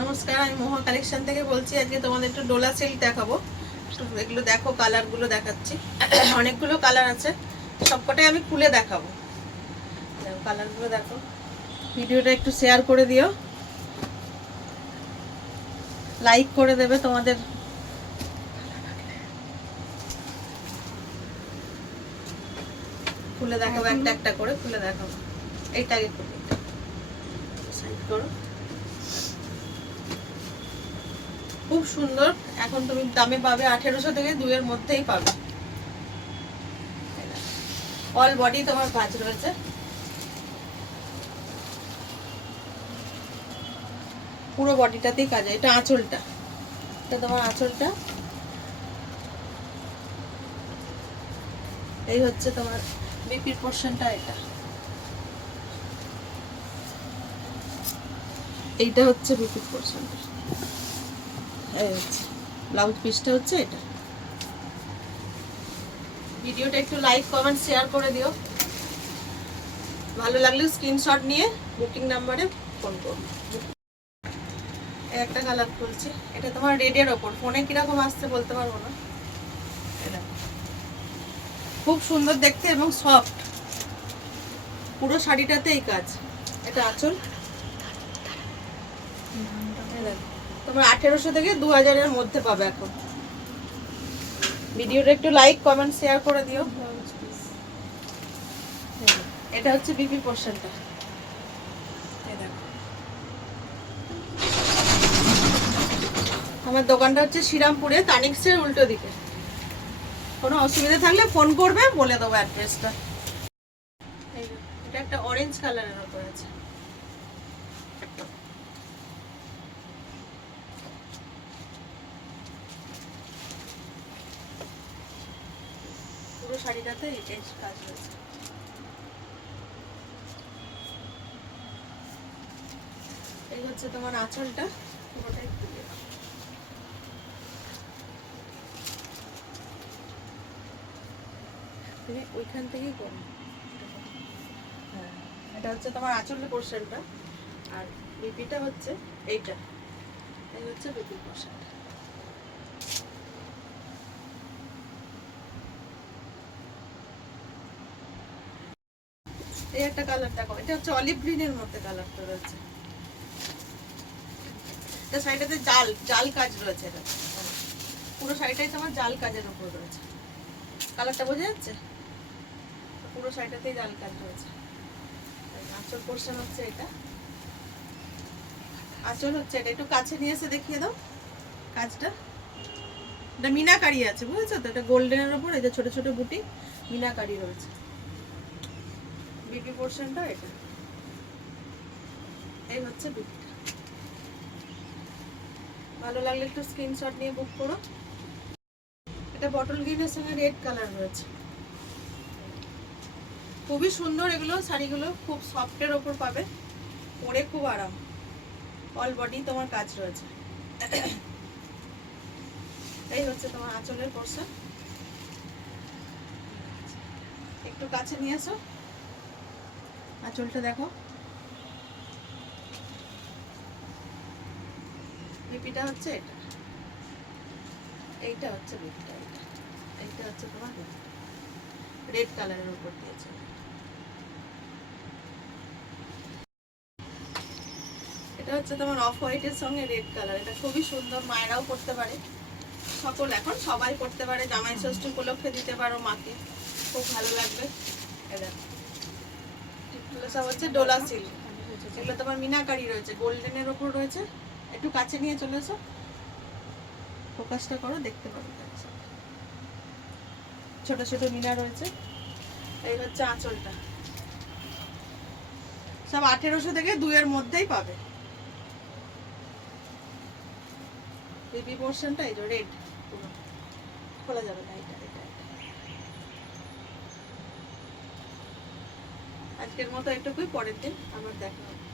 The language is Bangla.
নমস্কার, আমি মহা কালেকশন থেকে বলছি। আজকে তোমাদের একটু ডোলা সিল্ক দেখাবো। এগুলো দেখো, কালারগুলো দেখাচ্ছি। অনেকগুলো কালার আছে, সবকটাই আমি খুলে দেখাবো। কালারগুলো দেখো। ভিডিওটা একটু শেয়ার করে দিও, লাইক করে দেবে। তোমাদের খুলে দেখাবো, একটা একটা করে খুলে দেখাবো। এইটা আগে খুলে সাইড করো। খুব সুন্দর। এখন তুমি দামে পাবে 1800 থেকে 2 এর মধ্যেই পাবে। অল বডি তোমার কাজ রয়েছে। পুরো বডিটাতেই কাজ। এটা আঁচলটা, এটা তোমার আঁচলটা। এই হচ্ছে তোমার বিপির পোরশনটা। এইটা হচ্ছে বিপির পোরশনটা। এই হচ্ছে ব্লাউজ পিসটা হচ্ছে এটা। ভিডিওটা একটু লাইক কমেন্ট শেয়ার করে দিও। ভালো লাগলে স্ক্রিনশট নিয়ে বুকিং নাম্বারে ফোন করো। একটা কালার খুলছি, এটা তোমার রেডের ওপর। ফোনে কিরকম আসছে বলতে পারবো না। এটা খুব সুন্দর দেখতে এবং সফট। পুরো শাড়িটাতে এই কাজ। এটা আঁচল। তোমার 1800 থেকে 2000 এর মধ্যে পাবে এখন। ভিডিওটা একটু লাইক কমেন্ট শেয়ার করে দিও। এটা হচ্ছে বিপি পোরশনটা। আমার দোকানটা হচ্ছে শ্রীরামপুরে, তানিক্সের উল্টো দিকে। কোনো অসুবিধা থাকলে ফোন করবে, বলে দেবো অ্যাড্রেসটা। এটা একটা অরেঞ্জ কালারের উপর আছে। পুরো শাড়িটাতে এই কাজ রয়েছে। এই হচ্ছে তোমার আঁচলটা, পুরোটাই খুলে। তুমি ওইখান থেকেই করো। হ্যাঁ, এটা হচ্ছে তোমার আঁচলের পোরশনটা। আর বিপিটা হচ্ছে এইটা। এই হচ্ছে বিপির পোরশনটা। এই একটা কালার দেখো, এটা হচ্ছে অলিভ গ্রিনের মধ্যে কালারটা রয়েছে। এটা শাড়িটাতে জাল জাল কাজ রয়েছে। এটা পুরো শাড়িটাই তোমার জাল কাজের উপর রয়েছে। কালারটা বোঝা যাচ্ছে? পুরো শাড়িটাতেই জাল কাজ রয়েছে। আঁচল পোরশন হচ্ছে এটা। আঁচল হচ্ছে এটা। একটু কাছে নিয়ে এসে দেখিয়ে দাও কাজটা। এটা মিনাকারি আছে, বুঝেছো তো? এটা গোল্ডেনের উপর এই যে ছোট ছোট বুটি মিনাকারি রয়েছে। বিপি পোরশনটা এটা। এই হচ্ছে বিপিটা। ভালো লাগলে একটু স্ক্রিনশট নিয়ে বুক করো। এটা বটল গ্রিনের সঙ্গে রেড কালার রয়েছে। খুবই সুন্দর এগুলো শাড়িগুলো। খুব সফটের ওপর পাবে, পরে খুব আরাম। অল বডি তোমার কাজ রয়েছে। এই হচ্ছে তোমার আঁচলের পোরশন। একটু কাছে নিয়ে এসো, আঁচলটা দেখো। বিপিটা হচ্ছে এটা। এইটা হচ্ছে বিপিটা। এইটা হচ্ছে তোমার রেড কালারের উপর দিয়েছে। এটা হচ্ছে তোমার অফ হোয়াইটের সঙ্গে রেড কালার। এটা খুবই সুন্দর, মায়েরাও পরতে পারে। সকল এখন সবাই পরতে পারে। জামাই ষষ্ঠী উপলক্ষে দিতে পারো মাকে, খুব ভালো লাগবে। এগুলো সব হচ্ছে ডোলা সিল্ক। এগুলো তোমার মিনাকারি রয়েছে, গোল্ডেনের ওপর রয়েছে। একটু কাছে নিয়ে চলে এসো, ফোকাসটা করো, দেখতে পাবে। ছোট ছোট মিনা রয়েছে। এই হচ্ছে আঁচলটা। সব 1800 থেকে 2 এর মধ্যেই পাবে। বেবি পোরশনটা এই যে রেড, পুরো খোলা যাবে না। এটা এটা আজকের মতো এটুকুই। পরের দিন আবার দেখা হবে।